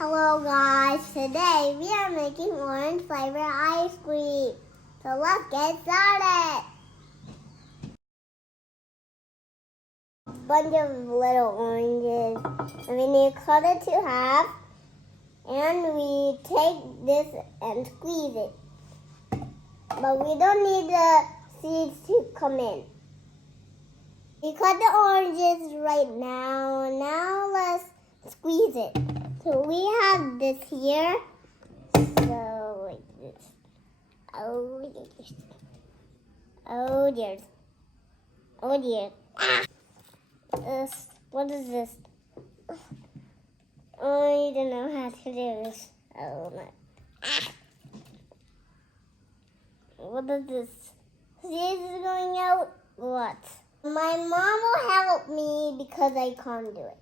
Hello guys, today we are making orange flavor ice cream. So let's get started. A bunch of little oranges and we need to cut it to half and we take this and squeeze it. But we don't need the seeds to come in. We cut the oranges right now. Now let's squeeze it. So we have this here. So like this. Oh dear. Oh dear. Oh dear. What is this? I don't know how to do this. Oh my. What is this? Seeds is going out? What? My mom will help me because I can't do it.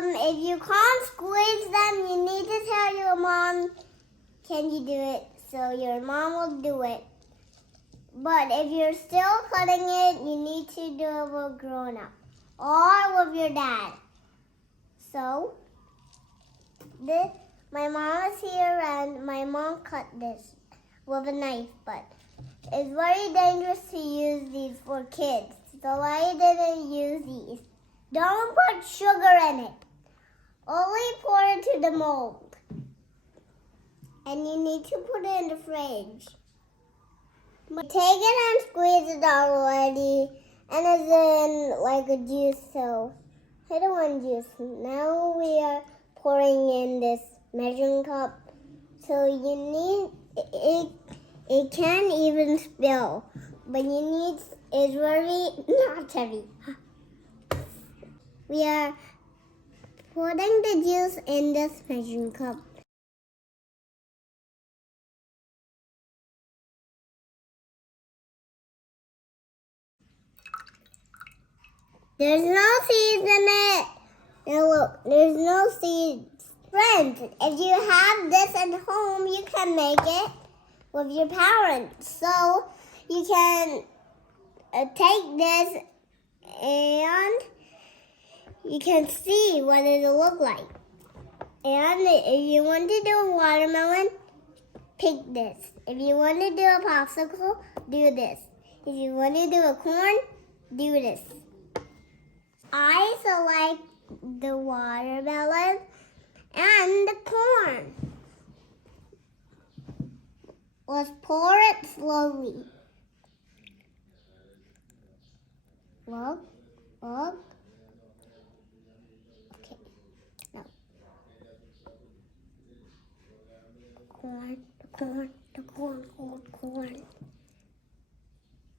If you can't squeeze them, you need to tell your mom, can you do it? So your mom will do it. But if you're still cutting it, you need to do it with a grown-up or with your dad. So, my mom is here and my mom cut this with a knife, but it's very dangerous to use these for kids. So I didn't use these. Don't put sugar in it. Only pour it to the mold. And you need to put it in the fridge. But take it and squeeze it already. And it's in like a juice, so I don't want juice. Now we are pouring in this measuring cup. So you need, it can't even spill. But you need, it's very, not heavy. We are putting the juice in this measuring cup. There's no seeds in it. Now look, there's no seeds. Friends, if you have this at home, you can make it with your parents. So you can take this and you can see what it'll look like. And if you want to do a watermelon, pick this. If you want to do a popsicle, do this. If you want to do a corn, do this. I select the watermelon and the corn. Let's pour it slowly. Look. Okay, now. Corn.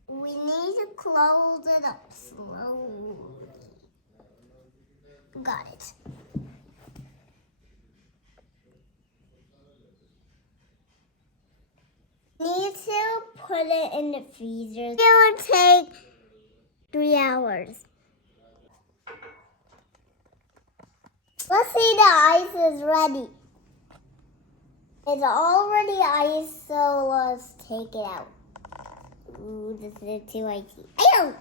We need to close it up slowly. Got it. Need to put it in the freezer. It will take 3 hours. Let's see the ice is ready. It's already ice, so let's take it out. Ooh, this is too icy. Ew!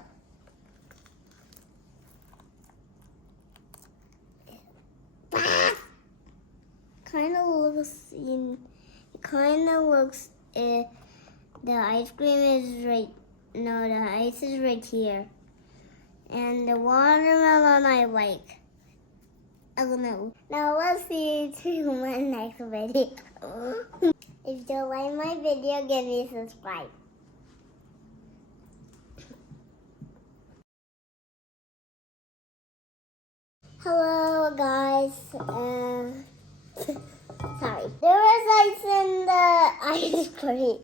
The ice cream is right, no, the ice is right here. And the watermelon I like. Oh no. Now let's see to my next video. If you like my video, give me a subscribe. Hello guys. Sorry. There was ice in the ice cream.